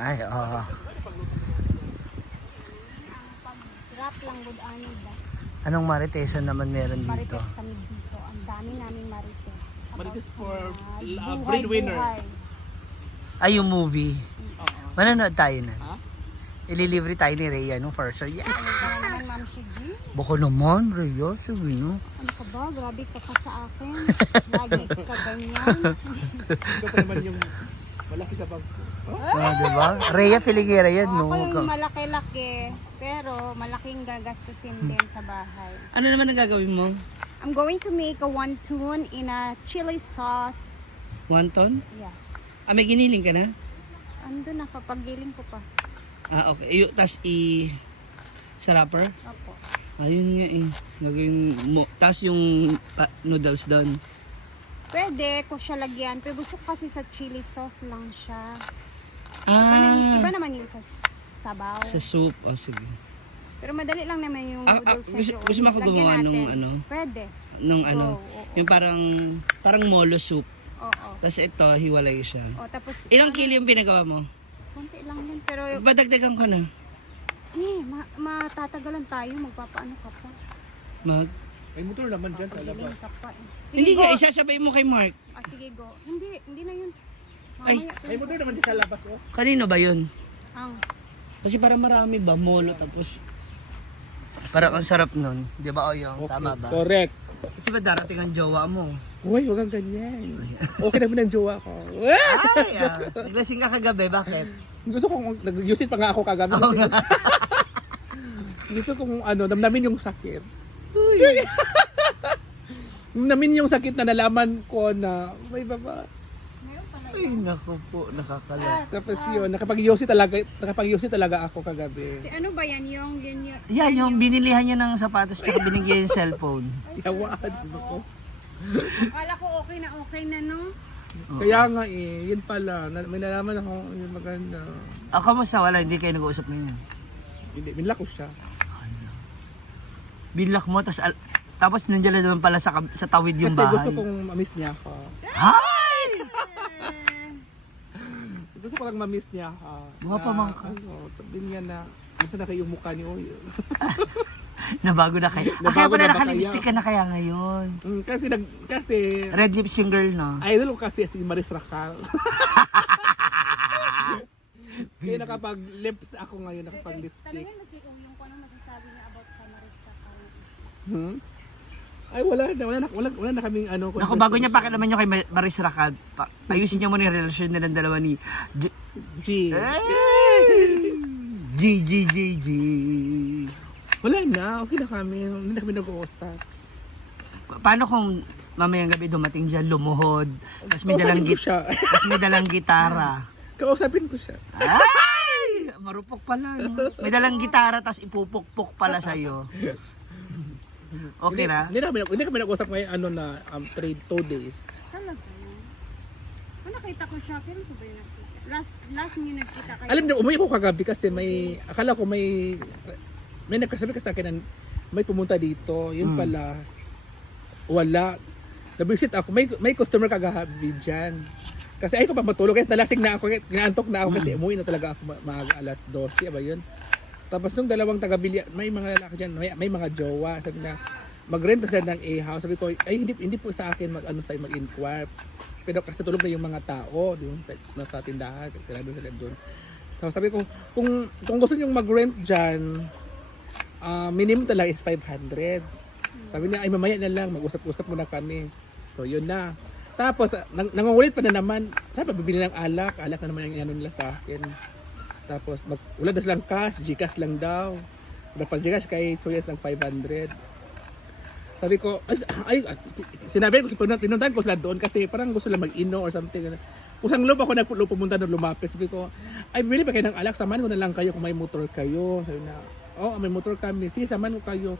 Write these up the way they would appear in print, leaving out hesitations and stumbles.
Ay, oo. Pag-drop lang good ani ba? Anong maritesan naman meron dito? Marites kami dito. Ang dami namin marites. Marites for buhay, breadwinner. buhay. Ay, yung movie. Oo. Manonood tayo na. Ha? Ililibre tayo ni Rhea, no? For sure. Yeah! Ano naman, Ma'am Shigi? Baka naman, Rhea. Sabi, no? Ano ka ba? Grabe ka pa sa akin. Lagi ka ganyan. Ikaw pa naman yung malaki sa bag ko. Ah, diba? Rhea Filiguera yan, no? Ako yung malaki-laki. Pero malaking gagastusin din sa bahay. Ano naman ang gagawin mo? I'm going to make a wonton in a chili sauce. Wonton? Yes. Ah, may giniling ka na? Ando na, kapag-giling ko pa. Ah, okay. Tapos sa wrapper? Opo. Ayun nga eh. Gagawin mo. Tapos yung noodles doon. Pwede ko siya lagyan. Pero gusto ko kasi sa chili sauce lang siya. Ah, Iba naman yung sa sabaw. sa soup. O, sige. Pero madali lang naman yung noodles na doon. Gusto mo ako Lagyan gumawa nung natin. ano? Pwede. Nung ano? oo. Yung parang molo soup. Oo. Tapos ito, hiwalay siya. O, tapos, Ilang kilo yung pinagawa mo? konti lang yun. Pero, Badagdagan ko na. matatagalan tayo. Magpapaano ka pa. May motor naman dyan sa labas. Giling ka pa. Sige, Hindi go. nga, isasabay mo kay Mark. Ah, sige, go. Hindi na yun. Ay. Mamaya. May motor naman dyan sa labas, oh. Kanino ba yun? Ang, Kasi parang marami ba? Molo tapos... Parang ang sarap nun. Di ba, Oyong? Tama ba? Correct. Kasi ba darating ang jowa mo? Uy, huwag kang ganyan. Okay naman ang jowa ko. Ay, naglasing ka kagabi. Bakit? Gusto kong, nag-use it pa nga ako kagabi. Oo nga. Gusto kong namnamin yung sakit. Namnamin yung sakit na nalaman ko na may baba. meron pala Ay, naku po. Nakakala. Tapos yun, nakapag-use talaga ako kagabi. Si ano ba yan? Yung Yan, yung binilihan niya ng sapatos at binigyan yung cellphone. Yawa, sino ko. Akala ko okay na no? Kaya nga yun pala, may nalaman ako yung maganda. Ako mo sa wala, hindi kayo nag-uusap ngayon. Hindi, binla ko siya. Binlock mo, tapos nandiyan na naman pala sa tawid yung Kasi bahay. gusto kong mamiss niya ako. Hay! Gusto ko lang mamiss niya ako. Mga pamangka. Sabihin niya na, minsan na kayo yung mukha ni Oyo. Nabago na kayo. Kaya Nabago pala na ba naka-lipstick ka na kaya ngayon. Kasi, Red lips yung girl, no? idol ko kasi si Maris Racal. Kaya nakapag-lips ako ngayon, nakapag-lipstick. Tanungin mo si yung kung anong masasabi niya about sa Mariska Ay, wala na kaming ano. Naku, bago niya pakialaman nyo kay Maris Racal, ayusin niyo muna yung relasyon nilang dalawa ni G. G. Wala na, okay na kami. Hindi na kami nag-uusap. Paano kung mamayang gabi dumating dyan, lumuhod, tapos may dalang, Kausapin ko siya. tapos may dalang gitara? Kausapin ko siya. Ay! Marupok pala, no? May dalang gitara, tapos ipupukpok pala sa'yo. Okay na? Hindi kami nag-uusap ngayon, 2 days. Talaga? Nakita ko siya, pero ko ba yung nakita? Last niyo nagkita kayo? Alam niyo, umuwi ako kagabi kasi akala ko may nagkasabi ka sa akin na may pumunta dito. Yun pala, wala. Nabisit ako, may customer kagabi dyan. Kasi ayaw ko pa matulog, kahit nalasing na ako, naantok na ako kasi umuwi na talaga ako maaga alas 12, ba yun? Tapos nung dalawang taga-bilya, may mga lalaki dyan, may mga jowa, sabi na, mag-rent sila ng A-house. Sabi ko, ay hindi po sa akin mag-inquire. Pero kasi tulog na yung mga tao, yung nasa tindahan, sila doon. So sabi ko, kung gusto niyo mag-rent dyan, minimum talaga is 500. Sabi niya, ay mamaya na lang, mag-usap-usap muna kami. So yun na. Tapos, nangungulit pa na naman, sabi pa, bibili ng alak na naman yung ano nila sa akin. Tapos, wala na silang cash, Gcash lang daw. Nagpag-Gcash kay Choyas ng 500. Sabi ko, sinabi ko, pinuntahan ko sila doon kasi parang gusto lang mag-ino or something. Kusang loob ako pumunta doon lumapit. Sabi ko, ay bili pa kayo ng alak, samahan ko na lang kayo kung may motor kayo. Sabi na, may motor kami. Sige, samahan ko kayo.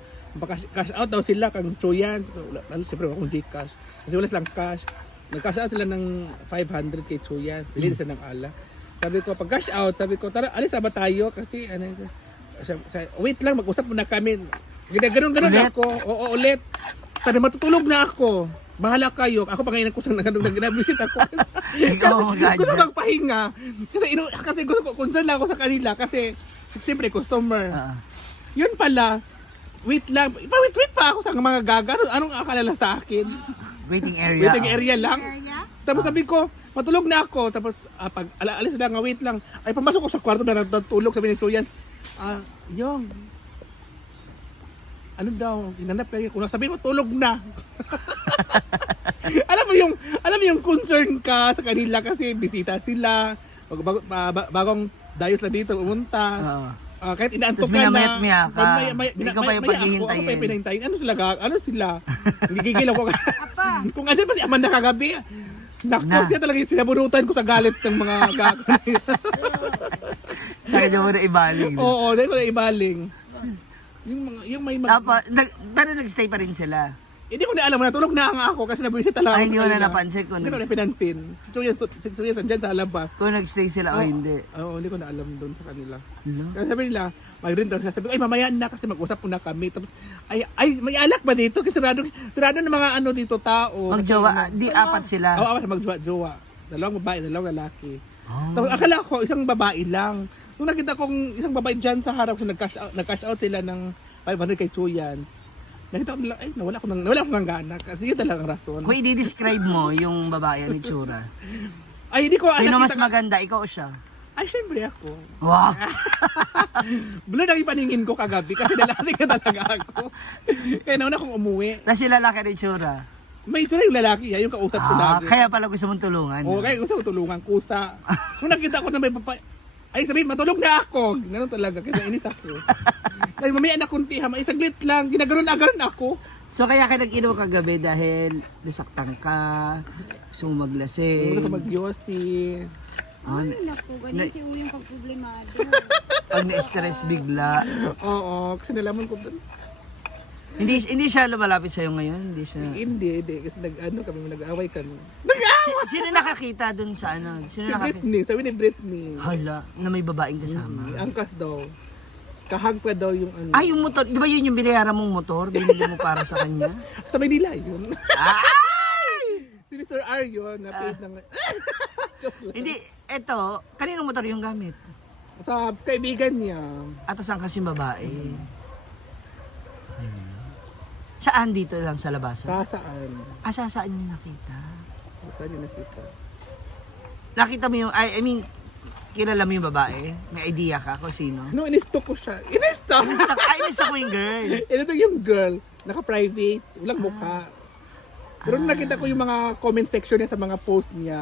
Cash out daw sila kang Choyans. Siyempre akong Gcash. Kasi wala silang cash. Nag-cash out sila ng 500 kay Choyans. Bili sila ng alak. Sabi ko, pag cash out, sabi ko, tara, alis ba tayo? Kasi, wait lang, mag-usap muna kami. Ganun ako. Oo, ulit. Sana matutulog na ako. Bahala kayo. Ako pa ngayon kusang nag-visit ako. Ikaw Gusto mag-adjust. magpahinga. Kasi gusto ko, concern lang ako sa kanila kasi siyempre customer. Ah. Yun pala, wait pa ako sa mga gaga. Anong akalala sa akin? Waiting area. Waiting area lang. Area? Tapos sabi ko, matulog na ako. Tapos pag alis na nga, wait lang. Ay, pumasok ko sa kwarto na natutulog. Sabi ni Chuyans, yung, ano daw, hinanap kayo. Kung sabi mo, tulog na. alam mo yung concern ka sa kanila kasi bisita sila. Bagong dayos na dito, umunta. Oo. Kahit inaantok Tapos ka na. minamayat-maya ka. Ikaw pa yung maya paghihintayin. Ako pa yung pinahintayin. Ano sila? Gigigil ako. Apa? Kung andyan pa si Amanda kagabi, naku, Na. siya talaga yung sinabunutan ko sa galit ng mga gago. Sa kanya mo na ibaling. Oo, dahil ko na ibaling. Yung may Tapos, pero nagstay pa rin sila. Hindi ko na alam na tulog na nga ako kasi nabuisit talaga Ay, ako hindi sa mo na kanila. napansin kung Hindi ko na pinansin. Si Chuyans andyan sa labas. kung nagstay sila o hindi. Oo, hindi ko na alam doon sa kanila. Hello? Kasi sabi nila, mag-rin daw. Sabi ko, ay mamaya na kasi mag-usap muna kami. Tapos, ay may alak ba dito? Kasi sarado ng mga ano dito tao. Kasi Magjowa, di apat sila. Oo, magjowa. Dalawang babae, dalawang lalaki. Oh. Tapos akala ko isang babae lang. Nung nakita kong isang babae dyan sa harap, so nag-cash out sila ng 500 kay Chuyans. Nakita ko nila, ay nawala ko ng gana. Kasi yun talagang rason. Kung i-describe mo yung babae ni Tsura, Ay, hindi ko sino mas nakita- maganda, ikaw o siya? Ay, syempre ako. Wow! Blur ang ipaningin ko kagabi kasi nalasing na talaga ako. Kaya nauna akong umuwi. Na si lalaki ni Tsura. May itsura yung lalaki, yung kausap ko lagi. Kaya pala gusto mong tulungan. Oo, kaya gusto ko tulungan, kusa. Kung nakita ko na may ay sabihin, matulog na ako. Ganun talaga, kaya inis ako. Kaya mamaya na kunti ha, may saglit lang, ginagaron-agaron ako. So kaya ka nag-inom kagabi dahil nasaktan ka, gusto mo maglasing. Gusto ko mag-yosi. Ay, naku, ganyan si Uyong pagproblemado. Pag na-stress bigla. Oo, kasi nalaman ko doon. Hindi siya lumalapit sa'yo ngayon? Hindi siya... Hindi, kasi nag-away kami. Sino nakakita dun sa ano? Sino Si nakakita? Britney, sabi ni Britney. Hala, na may babaeng kasama. Angkas daw. Kahag pa daw yung ano. Ay, yung motor. Di ba yun yung binayaran mong motor? Binili mo para sa kanya? Sa Manila yun. Ay! Si Mr. Aryo, na-paid ng... Joke lang. Hindi, eto, kaninong motor yung gamit? Sa kaibigan niya. At saan kasi babae? Saan dito lang sa labasan? Saan? Saan niyo nakita? Saan yung nakita? Nakita mo yung, I mean, kilala mo yung babae? May idea ka kung sino? No, inistok ko siya. Inistok! Miss ako yung girl. Ito yung girl. Naka-private. Walang mukha. Pero nung nakita ko yung mga comment section niya sa mga post niya.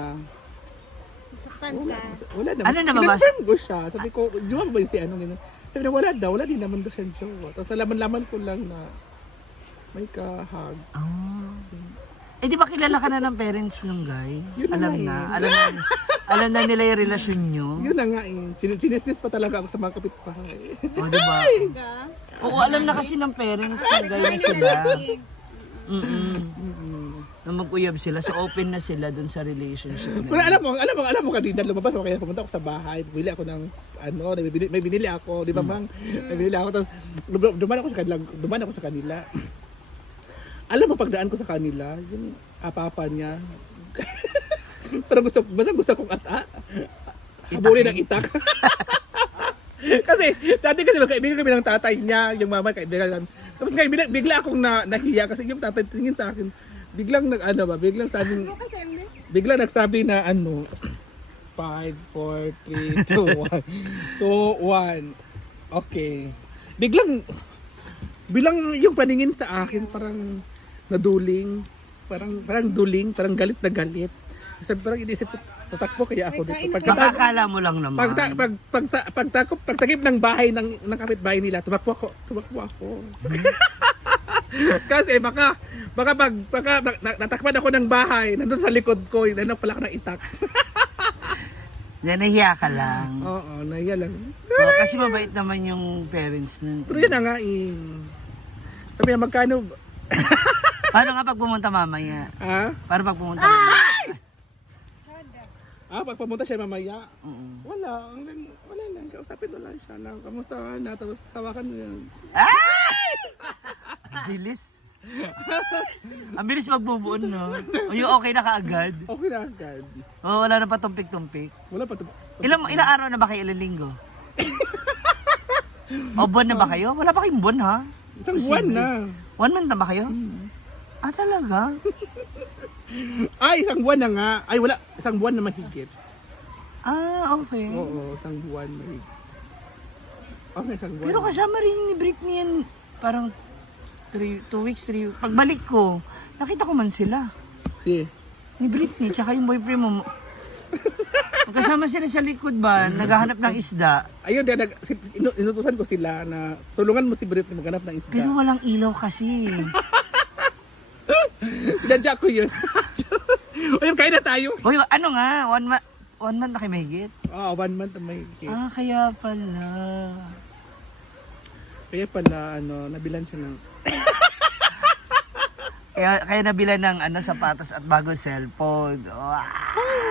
Saktan Wala, ka. wala naman. Ano nababasa? Kinonfirm ko siya. Sabi ko, Jowa ba si ano? Ganun. Sabi niya, wala daw. Wala din naman daw siya jowa. Tapos nalaman ko lang na may kahag. Oh. Eh di ba kilala ka na ng parents nung guy? Yun na Alam nga na. eh. Alam na nila yung relasyon nyo. Yun na nga eh. Sinistis pa talaga ako sa mga kapitbahay. O di ba? Ka? Oo, alam na kasi ng parents na guy na sila. Na mag-uyab sila. So open na sila dun sa relationship. Pero alam mo kanina, lumabas ako kaya pumunta ako sa bahay. Bumili ako ng ano, may binili ako, di ba mang? May binili ako tapos dumaan ako sa kanila. Alam mo pagdaan ko sa kanila, yung papa niya. Parang gusto kong habulin ng itak. Kasi dati kasi magkaibigan kami ng tatay niya, yung mama kaibigan. Tapos ngayon bigla akong nahiya kasi yung tatay tingin sa akin. Biglang nagsabi na ano 5, 4, 3, 2, 1. So 1. Okay. Biglang yung paningin sa akin parang naduling, parang duling, parang galit na galit. Sabi parang inisip ko, tatakbo kaya ako dito. Makakala mo lang naman. Pagtakip ng bahay ng kapitbahay nila, tumakbo ako. Kasi baka natakpan ako ng bahay, nandun sa likod ko, nandun pala ako ng itak. Nahiya ka lang. Oo, nahiya lang. Kasi mabait naman yung parents nun. Pero yun na nga sabi niya, magkano? Paano nga pag pumunta mamaya? Ha? Paano pag pumunta mamaya? Pag pumunta siya mamaya, Mm. wala lang, kausapin na lang siya na, kamusta ka na, tapos tawakan mo yan. Ay! Bilis. Ang bilis magbubuon, no? O yung okay na kaagad. Okay na agad. O wala na pa tumpik-tumpik. Wala pa to. Ilang araw na ba kayo? Ilang linggo? O buwan na ba kayo? Wala pa kayong buwan, ha? Isang buwan na. 1 month na ba kayo? Ah, talaga? Ay, isang buwan na nga. Ay, wala. Isang buwan na mahigit. Ah, okay. Oo, isang buwan mahigit. Okay, isang buwan. Pero kasama rin ni Britney yan, parang 2 weeks, 3 weeks. Pagbalik ko, nakita ko man sila. Sige. Ni Britney, tsaka yung boyfriend mo. Magkasama sila sa likod ba, naghahanap ng isda. Ayun, inutusan ko sila na tulungan mo si Britney maghanap ng isda. Pero walang ilaw kasi. Sinadya ko yun. Ayun, kain na tayo. Hoy, ano nga, 1 month na kayo mahigit? Oo, 1 month na mahigit. Ah, kaya pala. Kaya pala, nabilan siya ng... Kaya nabila ng sapatos at bagong cellphone. Wow!